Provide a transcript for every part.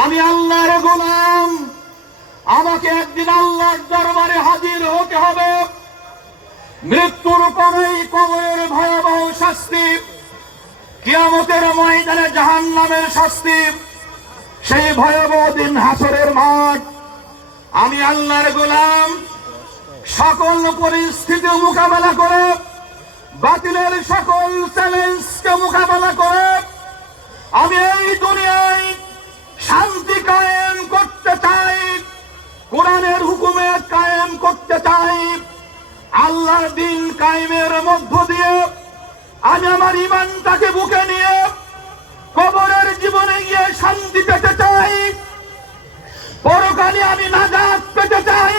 আমি আল্লাহর গোলাম, আমাকে একদিন আল্লাহর দরবারে হাজির হতে হবে। মৃত্যুর পরেই কবরের ভয়াবহ শাস্তি, কিয়ামতের ময়দানে জাহান্নামের শাস্তি, সেই ভয়াবহ দিন হাসরের মাঠ। আমি আল্লাহর গোলাম, সকল পরিস্থিতি মোকাবেলা করে, বাতিলের সকল চ্যালেঞ্জকে মোকাবেলা করে আমি এই দুনিয়ায় শান্তি কায়েম করতে চাই, কোরআনের হুকুমে কায়েম করতে চাই। আল্লাহর দিন কায়েমের মধ্য দিয়ে আমি আমার ঈমানটাকে বুকে নিয়ে কবরের জীবনে গিয়ে শান্তি পেতে চাই, পরকালে আমি নাজাত পেতে চাই,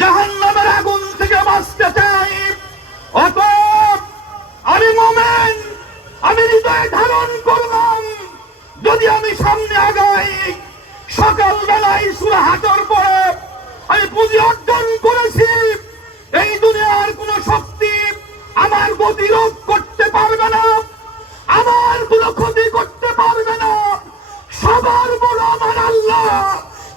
জাহান্নামের আগুন থেকে বাঁচতে চাই। অতএব আমি মুমিন, আমি হৃদয়ে ধারণ করলাম, যদি আমি সামনে আগাই, সকালবেলায় সূরা হাশর পড়ে আমি পুঁজি অর্জন করেছি, এই দুনিয়ার কোন শক্তি আমার গতিরোধ করতে পারবে না, আমার কোন ক্ষতি করতে পারবে না। সবার বড় আমার আল্লাহ,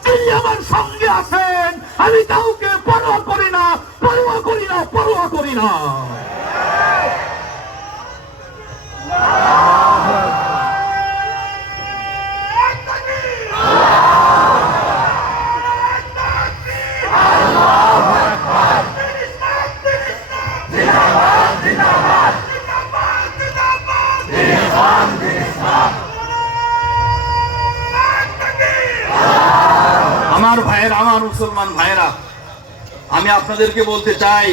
তিনি আমার সঙ্গে আছেন। আমি কাউকে পরোয়া করি না, পরোয়া করি না, পরোয়া করি না। আমার ভাইয়েরা, আমার মুসলমান ভাইয়েরা, আমি আপনাদেরকে বলতে চাই,